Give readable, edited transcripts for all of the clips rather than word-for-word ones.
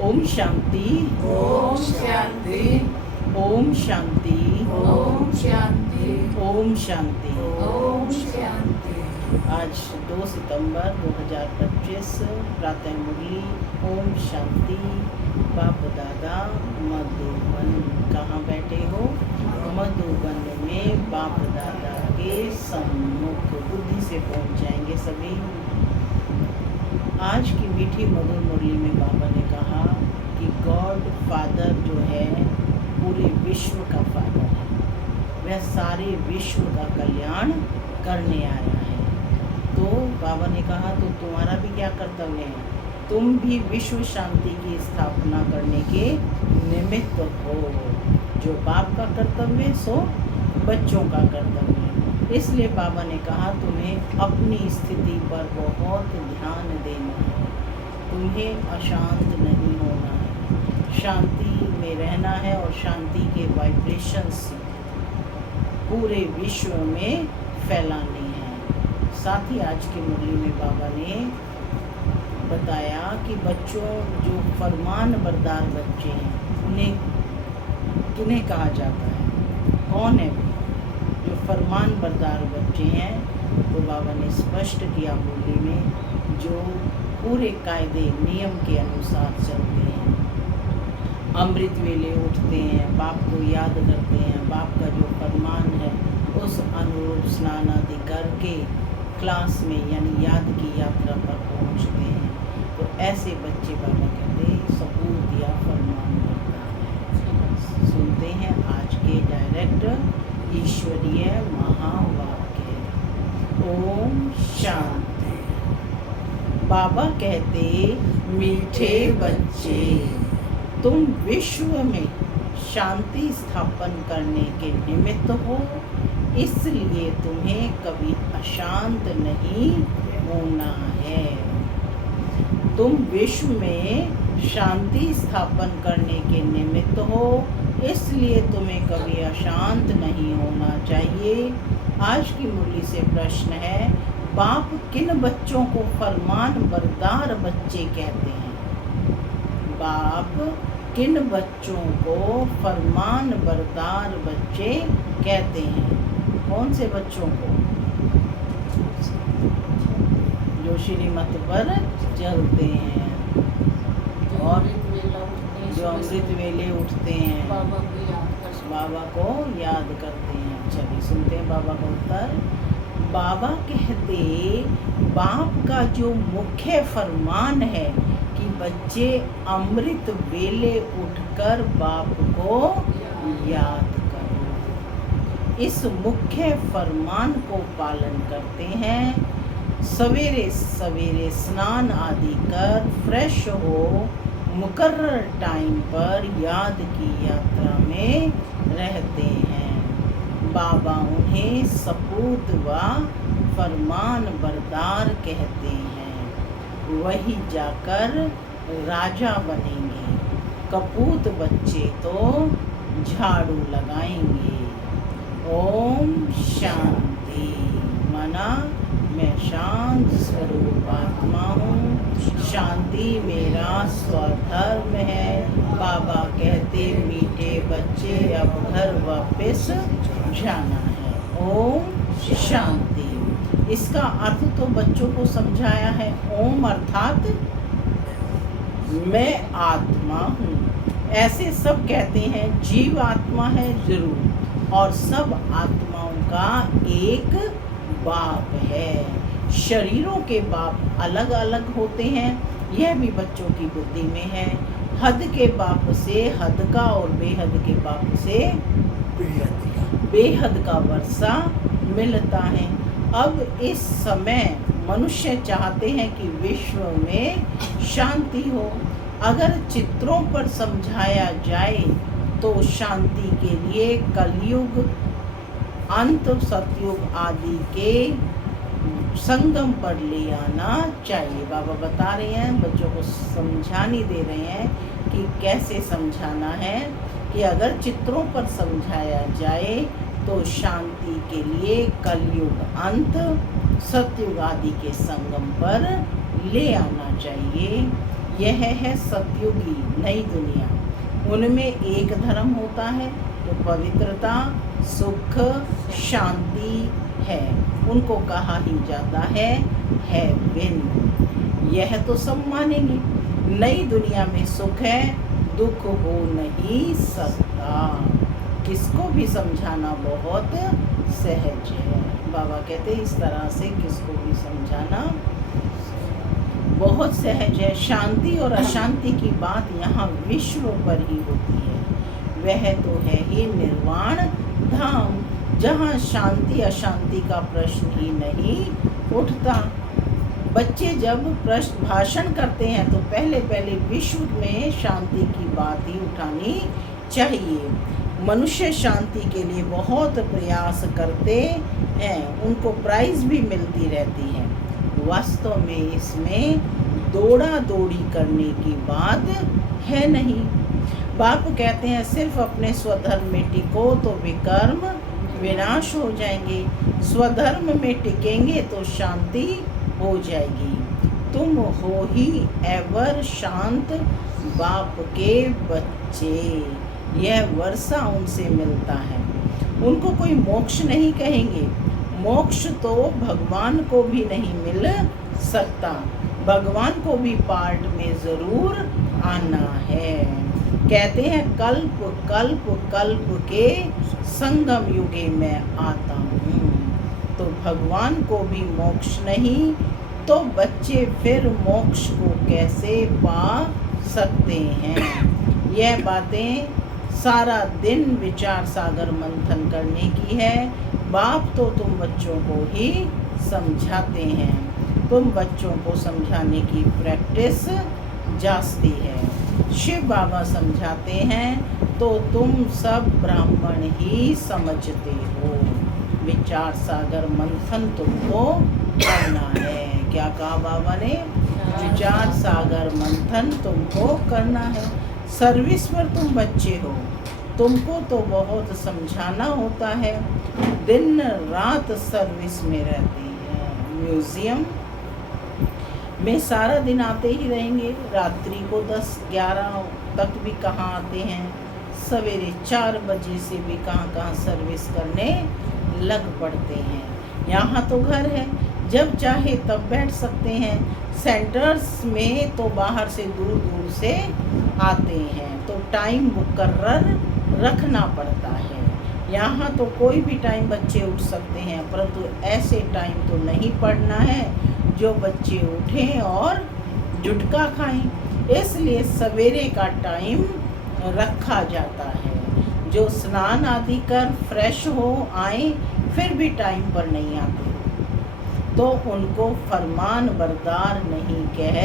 ओम शांति। ओम शांति। ओम शांति। ओम शांति। ओम शांति। ओम शांति। आज 2 सितंबर 2025 प्रातः मुरली। ओम शांति। बाप दादा मधुबन। कहाँ बैठे हो? मधुबन में बाप दादा के सम्मुख बुद्धि से पहुँच जाएंगे सभी। आज की मीठी मधुर मुरली में बाबा ने कहा कि गॉड फादर जो है पूरे विश्व का फादर है। वह सारे विश्व का कल्याण करने आया है। तो बाबा ने कहा तो तुम्हारा भी क्या कर्तव्य है? तुम भी विश्व शांति की स्थापना करने के निमित्त हो। जो बाप का कर्तव्य सो बच्चों का कर्तव्य। इसलिए बाबा ने कहा तुम्हें अपनी स्थिति पर बहुत ध्यान देना है। तुम्हें अशांत नहीं होना है, शांति में रहना है और शांति के वाइब्रेशंस पूरे विश्व में फैलानी है। साथ ही आज की मुरली में बाबा ने बताया कि बच्चों जो फरमान बरदार बच्चे हैं उन्हें किन्हें कहा जाता है? कौन है वो जो फरमान बरदार बच्चे हैं? तो बाबा ने स्पष्ट किया मुरली में, जो पूरे कायदे नियम के अनुसार चलते हैं, अमृत वेले उठते हैं, बाप को याद करते हैं, बाप का जो फरमान है उस अनुरूप स्नान आदि करके क्लास में यानी याद की यात्रा पर पहुंचते हैं। तो ऐसे बच्चे बाबा कहते सबूत या फरमान बरदार है। सुनते हैं आज के डायरेक्ट ईश्वरीय महावाक्य। ओम शांति। बाबा कहते मीठे बच्चे, तुम विश्व में शांति स्थापन करने के निमित्त हो, इसलिए तुम्हें कभी अशांत नहीं होना है। तुम विश्व में शांति स्थापन करने के निमित्त हो, इसलिए तुम्हें कभी अशांत नहीं होना चाहिए। आज की मुरली से प्रश्न है, बाप किन बच्चों को फरमान बरदार बच्चे कहते हैं? बाप किन बच्चों को फरमान बरदार बच्चे कहते हैं? कौन से बच्चों को? जो श्रीमत पर चलते हैं और जो अमृत वेले उठते हैं, बाबा को याद करते हैं। चलिए सुनते हैं बाबा का उत्तर। बाबा कहते बाप का जो मुख्य फरमान है कि बच्चे अमृत वेले उठकर बाप को याद करो। इस मुख्य फरमान को पालन करते हैं। सवेरे सवेरे स्नान आदि कर फ्रेश हो मुकर्रर टाइम पर याद की यात्रा में रहते हैं। बाबा उन्हें सपूत व फरमान बरदार कहते हैं। वही जाकर राजा बनेंगे। कपूत बच्चे तो झाड़ू लगाएंगे। ओम शांति। मना मैं शांत स्वरूप आत्मा हूँ, शांति मेरा स्वधर्म है। बाबा कहते मीठे बच्चे अब घर वापस जाना है। ओम शांति। इसका अर्थ तो बच्चों को समझाया है। ओम अर्थात मैं आत्मा हूँ। ऐसे सब कहते हैं जीव आत्मा है जरूर, और सब आत्माओं का एक बाप है। शरीरों के बाप अलग अलग होते हैं, यह भी बच्चों की बुद्धि में है। हद के बाप से हद का और बेहद के बाप से बेहद का वर्षा मिलता है। अब इस समय मनुष्य चाहते हैं कि विश्व में शांति हो। अगर चित्रों पर समझाया जाए तो शांति के लिए कलयुग, अंत, सतयुग आदि के संगम पर ले आना चाहिए। बाबा बता रहे हैं, बच्चों को समझानी दे रहे हैं कि कैसे समझाना है कि अगर चित्रों पर समझाया जाए तो शांति के लिए कलयुग, अंत, सतयुग आदि के संगम पर ले आना चाहिए। यह है सतयुगी नई दुनिया। उनमें एक धर्म होता है तो पवित्रता, सुख, शांति है। उनको कहा ही जाता है हेवन। यह तो सब मानेंगे। नई दुनिया में सुख है, दुख हो नहीं सकता। किसको भी समझाना बहुत सहज है। बाबा कहते इस तरह से किसको भी समझाना बहुत सहज है। शांति और अशांति की बात यहाँ विश्व पर ही होती है। वह तो है ही निर्वाण धाम, जहाँ शांति अशांति का प्रश्न ही नहीं उठता। बच्चे जब प्रश्न भाषण करते हैं तो पहले विश्व में शांति की बात ही उठानी चाहिए। मनुष्य शांति के लिए बहुत प्रयास करते हैं, उनको प्राइज भी मिलती रहती है। वास्तव में इसमें दौड़ा दौड़ी करने की बात है नहीं। बाप कहते हैं सिर्फ अपने स्वधर्म में टिको तो विकर्म विनाश हो जाएंगे, स्वधर्म में टिकेंगे तो शांति हो जाएगी। तुम हो ही एवर शांत बाप के बच्चे। यह वर्षा उनसे मिलता है। उनको कोई मोक्ष नहीं कहेंगे। मोक्ष तो भगवान को भी नहीं मिल सकता। भगवान को भी पार्ट में ज़रूर आना है। कहते हैं कल्प कल्प कल्प के संगम युगे में आता हूँ। तो भगवान को भी मोक्ष नहीं तो बच्चे फिर मोक्ष को कैसे पा सकते हैं। यह बातें सारा दिन विचार सागर मंथन करने की है। बाप तो तुम बच्चों को ही समझाते हैं। तुम बच्चों को समझाने की प्रैक्टिस जास्ती है। शिव बाबा समझाते हैं तो तुम सब ब्राह्मण ही समझते हो। विचार सागर मंथन तुमको करना है। क्या कहा बाबा ने? विचार सागर मंथन तुमको करना है। सर्विस पर तुम बच्चे हो, तुमको तो बहुत समझाना होता है। दिन रात सर्विस में रहती है। म्यूज़ियम में सारा दिन आते ही रहेंगे। रात्रि को 10-11 तक भी कहाँ आते हैं। सवेरे 4 बजे से भी कहाँ सर्विस करने लग पड़ते हैं। यहाँ तो घर है, जब चाहे तब बैठ सकते हैं। सेंटर्स में तो बाहर से दूर दूर से आते हैं, तो टाइम मुकर्रर रखना पड़ता है। यहाँ तो कोई भी टाइम बच्चे उठ सकते हैं, परंतु ऐसे टाइम तो नहीं पढ़ना है जो बच्चे उठें और जुटका खाएं। इसलिए सवेरे का टाइम रखा जाता है। जो स्नान आदि कर फ्रेश हो आए फिर भी टाइम पर नहीं आते तो उनको फरमान बरदार नहीं कह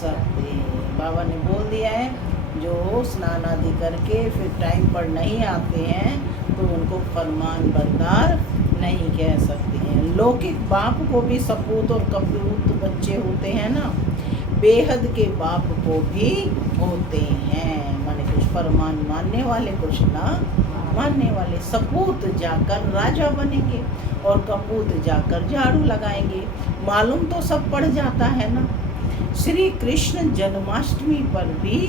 सकते। बाबा ने बोल दिया है जो स्नान आदि करके फिर टाइम पर नहीं आते हैं तो उनको फरमान बरदार नहीं कह सकते हैं। लौकिक बाप को भी सपूत और कपूत बच्चे होते हैं ना, बेहद के बाप को भी होते हैं। माने कुछ फरमान मानने वाले, कुछ ना मानने वाले। सपूत जाकर राजा बनेंगे और कपूत जाकर झाड़ू लगाएंगे। मालूम तो सब पड़ जाता है ना। श्री कृष्ण जन्माष्टमी पर भी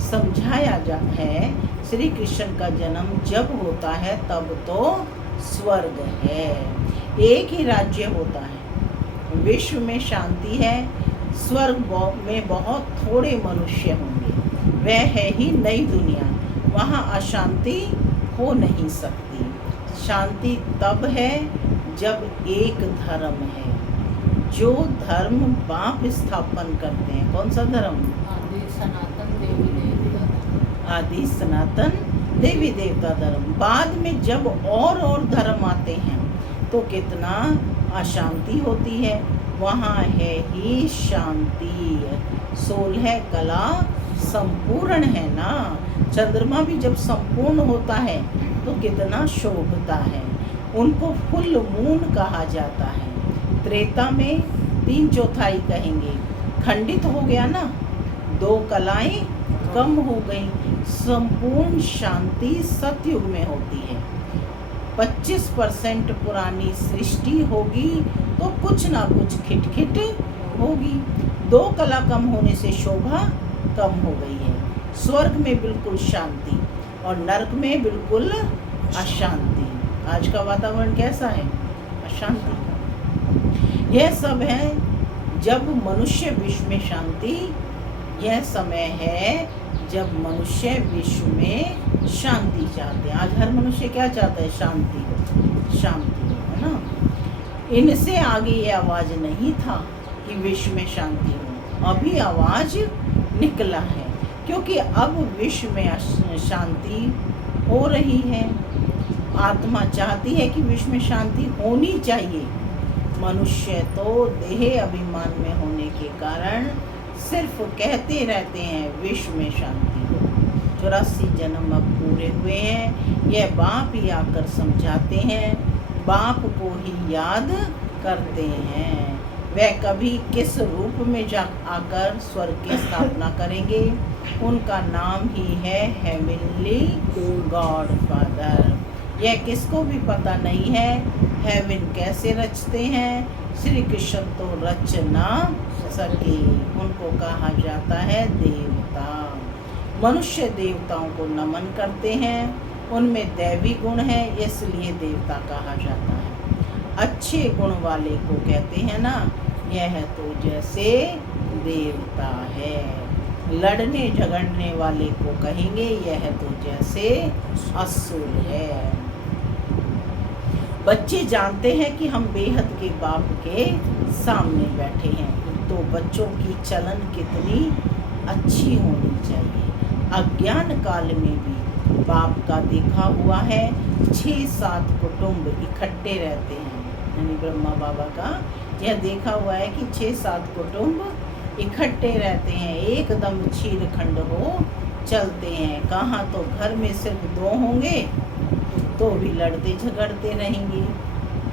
समझाया है, श्री कृष्ण का जन्म जब होता है तब तो स्वर्ग है। एक ही राज्य होता है। विश्व में शांति है, स्वर्ग में बहुत थोड़े मनुष्य होंगे। वह है ही नई दुनिया, वहाँ अशांति हो नहीं सकती। शांति तब है जब एक धर्म है, जो धर्म बाप स्थापन करते हैं। कौन सा धर्म? आदि सनातन देवी देवता। आदि सनातन देवी देवता धर्म। बाद में जब और धर्म आते हैं तो कितना अशांति होती है। वहाँ है ही शांति। 16 कला संपूर्ण है ना। चंद्रमा भी जब संपूर्ण होता है तो कितना शोभता है। उनको फुल मून कहा जाता है। त्रेता में 3/4 कहेंगे। खंडित हो गया ना, 2 कलाएं कम हो गई। संपूर्ण शांति सतयुग में होती है। 25% पुरानी सृष्टि होगी तो कुछ ना कुछ खिटखिट होगी। दो कला कम होने से शोभा कम हो गई है। स्वर्ग में बिल्कुल शांति और नरक में बिल्कुल अशांति। आज का वातावरण कैसा है? अशांति का। यह सब है जब मनुष्य विश्व में शांति, यह समय है जब मनुष्य विश्व में शांति चाहते हैं। आज हर मनुष्य क्या चाहता है? शांति हो, शांति हो, है ना। इनसे आगे ये आवाज नहीं था कि विश्व में शांति हो, अभी आवाज निकला है, क्योंकि अब विश्व में शांति हो रही है। आत्मा चाहती है कि विश्व में शांति होनी चाहिए। मनुष्य तो देह अभिमान में होने के कारण सिर्फ कहते रहते हैं विश्व में शांति हो। 84 जन्म अब पूरे हुए हैं। यह बाप ही आकर समझाते हैं, बाप को ही याद करते हैं। वह कभी किस रूप में आकर स्वर्ग की स्थापना करेंगे, उनका नाम ही है हेवनली गॉड फादर। यह किसको भी पता नहीं है हेवन कैसे रचते हैं। श्री कृष्ण तो रच ना सके, उनको कहा जाता है देवता। मनुष्य देवताओं को नमन करते हैं, उनमें दैवी गुण है, इसलिए देवता कहा जाता है। अच्छे गुण वाले को कहते हैं ना, यह तो जैसे देवता है। लड़ने झगड़ने वाले को कहेंगे यह तो जैसे असुर है। बच्चे जानते हैं कि हम बेहद के बाप के सामने बैठे हैं, तो बच्चों की चलन कितनी अच्छी होनी चाहिए। अज्ञान काल में भी बाप का देखा हुआ है 6-7 कुटुंब इकट्ठे रहते हैं, यानी ब्रह्मा बाबा का यह देखा हुआ है कि 6-7 कुटुंब इकट्ठे रहते हैं, एकदम चीरखंड हो चलते हैं। कहाँ तो घर में सिर्फ 2 होंगे तो भी लड़ते झगड़ते रहेंगे।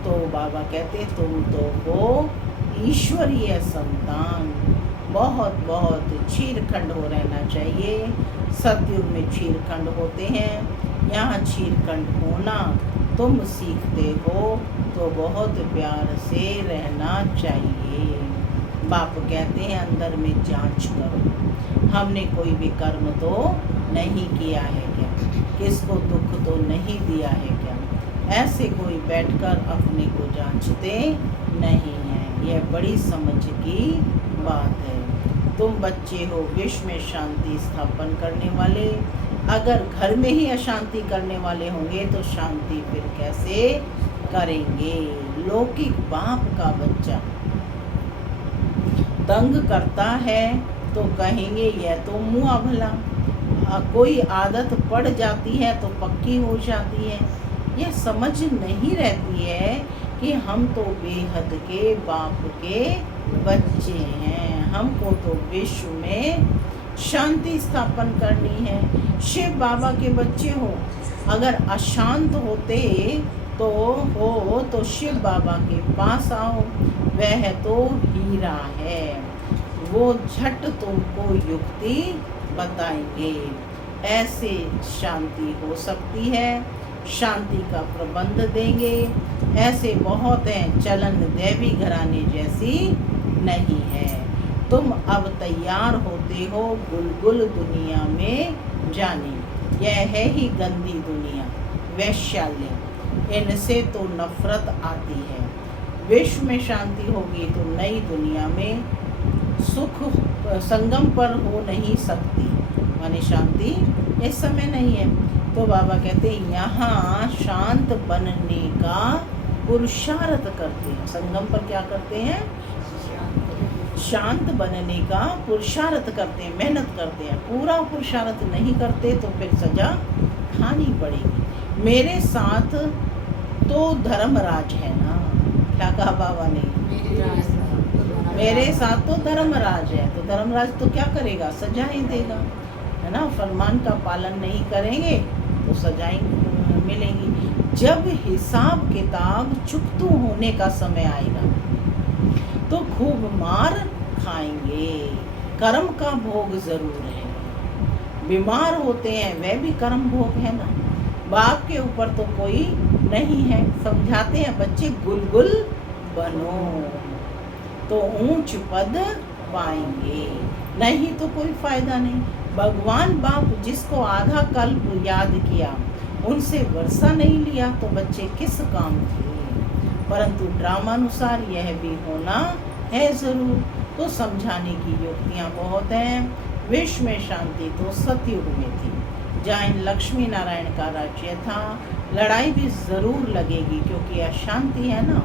तो बाबा कहते तुम तो हो ईश्वरीय संतान, बहुत बहुत चीरखंड हो रहना चाहिए। सतयुग में चीरखंड होते हैं, यहाँ चीरखंड होना तुम सीखते हो तो बहुत प्यार से रहना चाहिए। बाप कहते हैं अंदर में जांच करो, हमने कोई भी कर्म तो नहीं किया है क्या, किसको दुख तो नहीं दिया है क्या। ऐसे कोई बैठकर अपने को जांचते नहीं हैं। यह बड़ी समझ की बात है। तुम बच्चे हो विश्व में शांति स्थापन करने वाले, अगर घर में ही अशांति करने वाले होंगे तो शांति फिर कैसे करेंगे। लौकिक बाप का बच्चा तंग करता है तो कहेंगे यह तो मुआ भला। कोई आदत पड़ जाती है तो पक्की हो जाती है। यह समझ नहीं रहती है कि हम तो बेहद के बाप के बच्चे हैं, हमको तो विश्व में शांति स्थापन करनी है। शिव बाबा के बच्चे हो, अगर अशांत होते तो शिव बाबा के पास आओ, वह तो हीरा है, वो झट तुमको युक्ति बताएंगे। ऐसे शांति हो सकती है, शांति का प्रबंध देंगे। ऐसे बहुत हैं, चलन देवी घराने जैसी नहीं है। तुम अब तैयार होते हो गुलगुल दुनिया में जाने, यह है ही गंदी दुनिया, वैश्याल्य, इनसे तो नफरत आती है। विश्व में शांति होगी तो नई दुनिया में सुख संगम पर हो नहीं सकती, माने शांति इस समय नहीं है। तो बाबा कहते हैं यहाँ शांत बनने का पुरुषार्थ करते हैं। संगम पर क्या करते हैं? शांत बनने का पुरुषार्थ करते हैं, मेहनत करते हैं। पूरा पुरुषार्थ नहीं करते तो फिर सजा खानी पड़ेगी। मेरे साथ तो धर्मराज है ना, क्या कहा बाबा ने? मेरे साथ तो धर्मराज है, तो धर्मराज तो क्या करेगा? सजाएं देगा, है ना। फरमान का पालन नहीं करेंगे तो सजाएं मिलेंगी। जब हिसाब किताब चुकतू होने का समय आएगा तो खूब मार खाएंगे। कर्म का भोग जरूर है, बीमार होते हैं वह भी कर्म भोग है ना। बाप के ऊपर तो कोई नहीं है। समझाते हैं बच्चे गुलगुल बनो तो ऊंच पद पाएंगे, नहीं तो कोई फायदा नहीं। भगवान बाप जिसको आधा कल्प याद किया, उनसे वर्षा नहीं लिया तो बच्चे किस काम थे। परंतु ड्रामानुसार यह भी होना है जरूर। तो समझाने की युक्तियाँ बहुत हैं। विश्व में शांति तो सतयुग में थी, जहाँ इन लक्ष्मी नारायण का राज्य था। लड़ाई भी जरूर लगेगी क्योंकि अशांति है ना।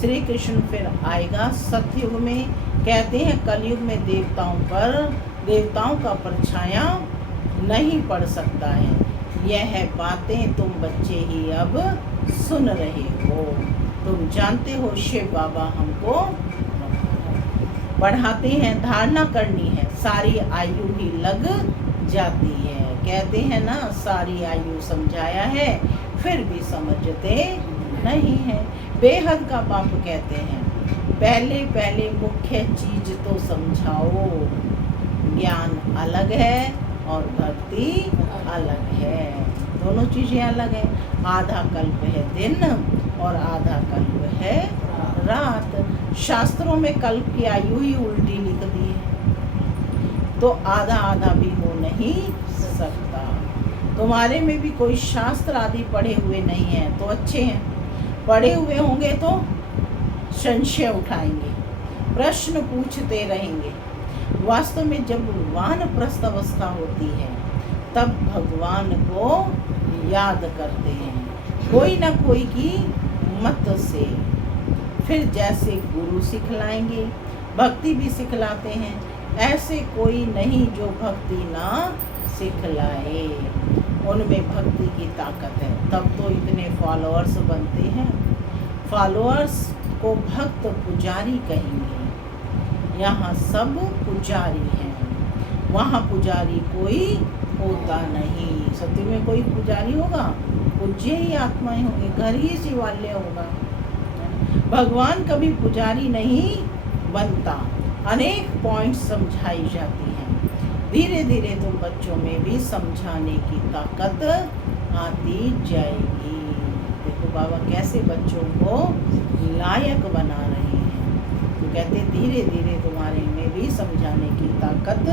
श्री कृष्ण फिर आएगा सतयुग में। कहते हैं कलयुग में देवताओं का परछाया नहीं पड़ सकता है। यह बातें तुम बच्चे ही अब सुन रहे हो। तुम जानते हो शिव बाबा हमको पढ़ाते हैं, धारणा करनी है, सारी आयु ही लग जाती है। कहते हैं ना, सारी आयु समझाया है फिर भी समझते नहीं है। बेहद का बाप कहते हैं, पहले पहले मुख्य चीज तो समझाओ। ज्ञान अलग है और भक्ति अलग है, दोनों चीजें अलग है। आधा कल्प है दिन और आधा कल्प है रात। शास्त्रों में कल्प की आयु ही उल्टी लिख दी है, तो आधा आधा भी हो नहीं सकता। तुम्हारे में भी कोई शास्त्र आदि पढ़े हुए नहीं है तो अच्छे हैं, पढ़े हुए होंगे तो संशय उठाएंगे, प्रश्न पूछते रहेंगे। वास्तव में जब वानप्रस्थ अवस्था होती है तब भगवान को याद करते हैं, कोई ना कोई की मत से। फिर जैसे गुरु सिखलाएंगे, भक्ति भी सिखलाते हैं। ऐसे कोई नहीं जो भक्ति ना सिखलाए। उनमें भक्ति की ताकत है, तब तो इतने फॉलोअर्स बनते हैं। फॉलोअर्स को भक्त पुजारी कहेंगे। यहाँ सब पुजारी हैं, वहाँ पुजारी कोई होता नहीं। सत्य में कोई पुजारी होगा, पूज्य ही आत्माएं होंगी, घर ही शिवालय होगा। भगवान कभी पुजारी नहीं बनता। अनेक पॉइंट समझाई जाती हैं। धीरे धीरे तुम बच्चों में भी समझाने की ताकत आती जाएगी। देखो बाबा कैसे बच्चों को लायक बना रहे हैं। तो कहते धीरे धीरे तुम्हारे में भी समझाने की ताकत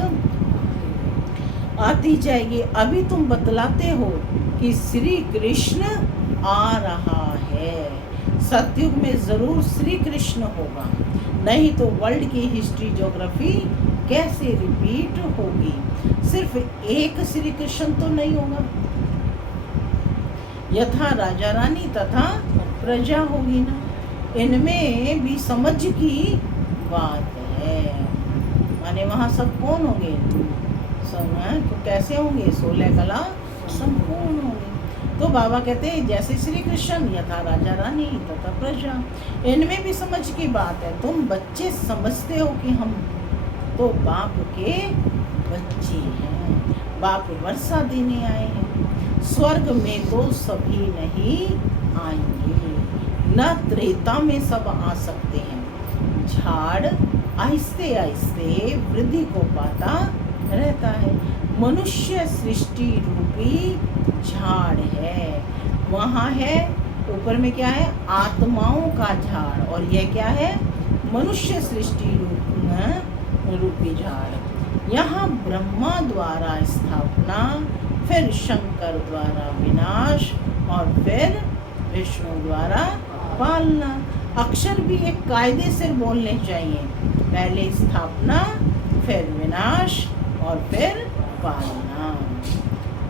आती जाएगी। अभी तुम बतलाते हो कि श्री कृष्ण आ रहा है, सतयुग में जरूर श्री कृष्ण होगा, नहीं तो वर्ल्ड की हिस्ट्री ज्योग्राफी कैसे रिपीट होगी। सिर्फ एक श्री कृष्ण तो नहीं होगा, यथा राजा रानी तथा प्रजा होगी ना। इनमें भी समझ की बात है। माने वहाँ सब कौन होंगे, तो कैसे होंगे, 16 कला संपूर्ण होंगे। तो बाबा कहते हैं जैसे श्री कृष्ण यथा राजा रानी तथा प्रजा। इनमें भी समझ की बात है। तुम बच्चे समझते हो कि हम तो बाप के बच्चे हैं, बाप वर्षा देने आए हैं। स्वर्ग में तो सभी नहीं आएंगे, न त्रेता में सब आ सकते हैं। झाड़ आहिस्ते आहिस्ते वृद्धि को पाता रहता है। मनुष्य सृष्टि रूपी झाड़ है, वहाँ है ऊपर में क्या है, आत्माओं का झाड़, और यह क्या है, मनुष्य सृष्टि रूपी झाड़। यहाँ ब्रह्मा द्वारा स्थापना, फिर शंकर द्वारा विनाश और फिर विष्णु द्वारा पालना। अक्षर भी एक कायदे से बोलने चाहिए, पहले स्थापना, फिर विनाश और फिर पालना।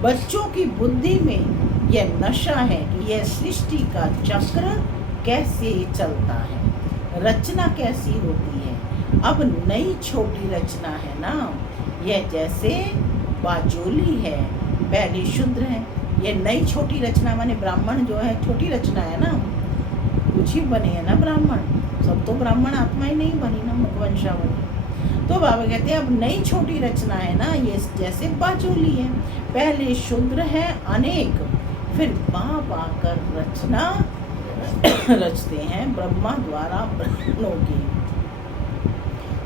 बच्चों की बुद्धि में यह नशा है कि यह सृष्टि का चक्र कैसे चलता है, रचना कैसी होती है। अब नई छोटी रचना है ना, यह जैसे बाजोली है, पहले शूद्र है, यह नई छोटी रचना माने ब्राह्मण जो है छोटी रचना है ना, कुछ ही बने हैं ना ब्राह्मण, सब तो ब्राह्मण आत्मा ही नहीं बनी ना, मुखवंशावली। तो बाबा कहते हैं अब नई छोटी रचना है ना, ये जैसे बाजोली है, पहले शूद्र है अनेक, फिर बाप आकर रचना रचते हैं ब्रह्मा द्वारा ब्राह्मणों की,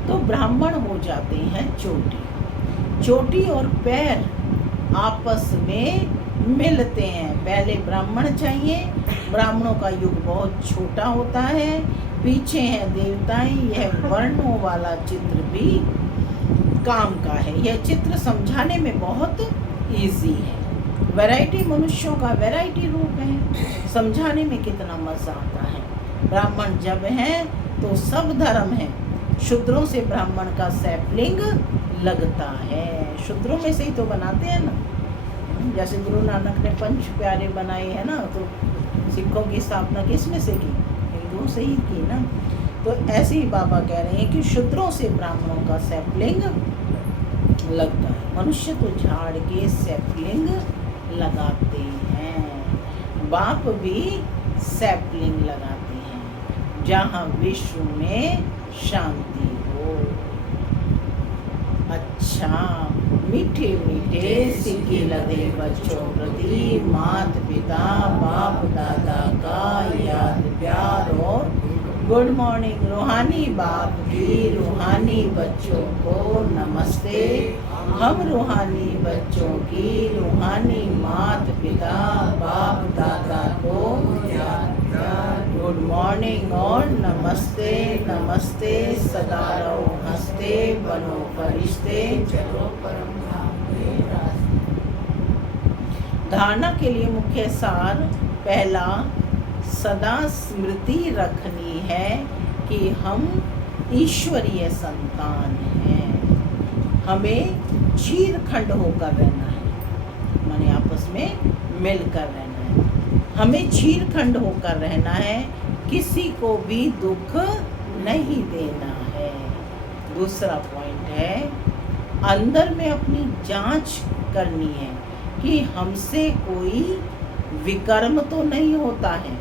तो ब्राह्मण हो जाते हैं चोटी। चोटी और पैर आपस में मिलते हैं। पहले ब्राह्मण चाहिए, ब्राह्मणों का युग बहुत छोटा होता है, पीछे हैं देवताएं, यह वर्णों वाला चित्र भी काम का है। यह चित्र समझाने में बहुत इजी है। वैरायटी मनुष्यों का वैरायटी रूप है, समझाने में कितना मजा आता है। ब्राह्मण जब हैं तो सब धर्म है, शूद्रों से ब्राह्मण का सैपलिंग लगता है। शूद्रों में से ही तो बनाते हैं ना। जैसे गुरु नानक ने पंच प्यारे बनाए हैं ना, तो सिखों की स्थापना किस में से की? हिंदुओं से ही की ना। तो ऐसे ही बाबा कह रहे हैं कि शूद्रों से ब्राह्मणों का सैपलिंग लगता है। मनुष्य तो झाड़ के सैपलिंग लगाते हैं, बाप भी सैपलिंग लगाते हैं, जहाँ विश्व में शांति हो। अच्छा, मीठे मीठे सिक्के लदे बच्चों प्रति माता पिता बाप दादा का याद प्यार और गुड मॉर्निंग। रूहानी बाप की रूहानी बच्चों को नमस्ते। हम रूहानी बच्चों की रूहानी माता पिता बाप दादा को याद प्यार गुड मॉर्निंग और नमस्ते। नमस्ते, सदा रहो हंसते, बनो फरिश्ते, चलो परम धाम के रास्ते। धारणा के लिए मुख्य सार पहला, सदा स्मृति रखनी है कि हम ईश्वरीय संतान हैं। हमें चीरखंड होकर रहना है, माने आपस में मिलकर रहना है। हमें चीरखंड होकर रहना है, किसी को भी दुख नहीं देना है। दूसरा पॉइंट है, अंदर में अपनी जांच करनी है कि हमसे कोई विकर्म तो नहीं होता है।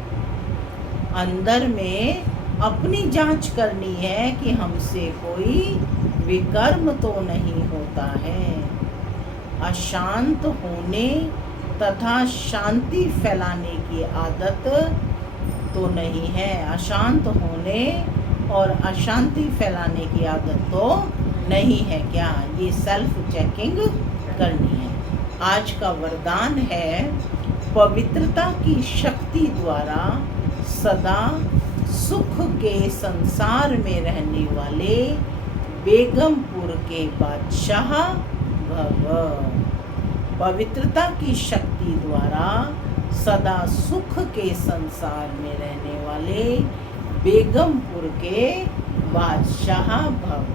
अंदर में अपनी जांच करनी है कि हमसे कोई विकर्म तो नहीं होता है। अशांत होने तथा शांति फैलाने की आदत तो नहीं है। अशांत होने और अशांति फैलाने की आदत तो नहीं है क्या? ये सेल्फ चेकिंग करनी है। आज का वरदान है, पवित्रता की शक्ति द्वारा सदा सुख के संसार में रहने वाले बेगमपुर के बादशाह भव। पवित्रता की शक्ति द्वारा सदा सुख के संसार में रहने वाले बेगमपुर के बादशाह भव।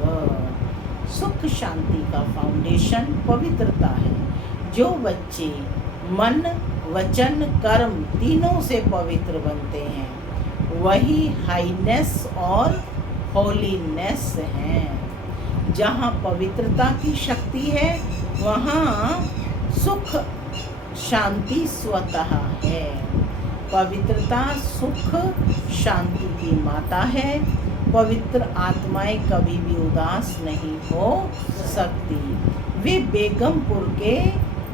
सुख शांति का फाउंडेशन पवित्रता है। जो बच्चे मन वचन कर्म तीनों से पवित्र बनते हैं, वही हाईनेस और होलीनेस हैं। जहाँ पवित्रता की शक्ति है, वहाँ सुख शांति स्वतः है। पवित्रता सुख शांति की माता है। पवित्र आत्माएं कभी भी उदास नहीं हो सकती। वे बेगमपुर के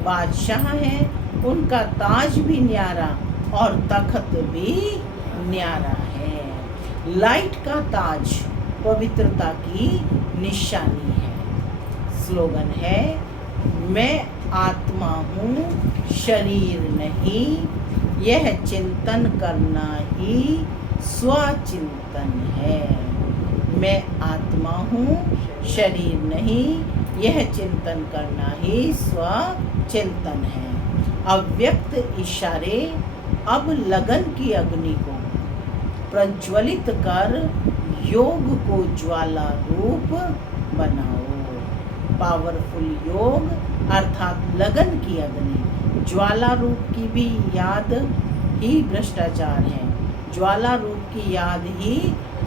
बादशाह हैं। उनका ताज भी न्यारा और तख्त भी न्यारा है। लाइट का ताज पवित्रता की निशानी है। स्लोगन है, मैं आत्मा हूँ, शरीर नहीं। यह चिंतन करना ही स्वचिंतन है। मैं आत्मा हूँ, शरीर नहीं। यह चिंतन करना ही स्वचिंतन है। अव्यक्त इशारे अब लगन की अग्नि को प्रज्वलित कर योग को ज्वाला रूप बनाओ। पावरफुल योग अर्थात लगन की अग्नि। ज्वाला रूप की भी याद ही भ्रष्टाचार है। ज्वाला रूप की याद ही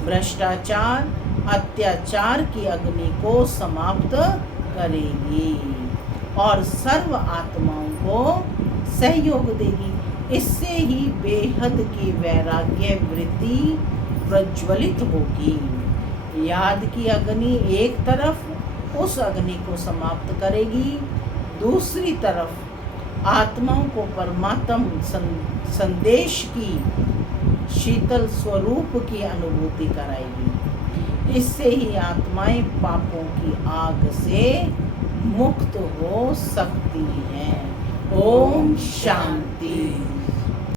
भ्रष्टाचार अत्याचार की अग्नि को समाप्त करेगी और सर्व आत्माओं को सहयोग देगी। इससे ही बेहद की वैराग्य वृत्ति प्रज्वलित होगी। याद की अग्नि एक तरफ उस अग्नि को समाप्त करेगी, दूसरी तरफ आत्माओं को परमात्म संदेश की शीतल स्वरूप की अनुभूति कराएगी। इससे ही आत्माएं पापों की आग से मुक्त हो सकती हैं। ओम शांति।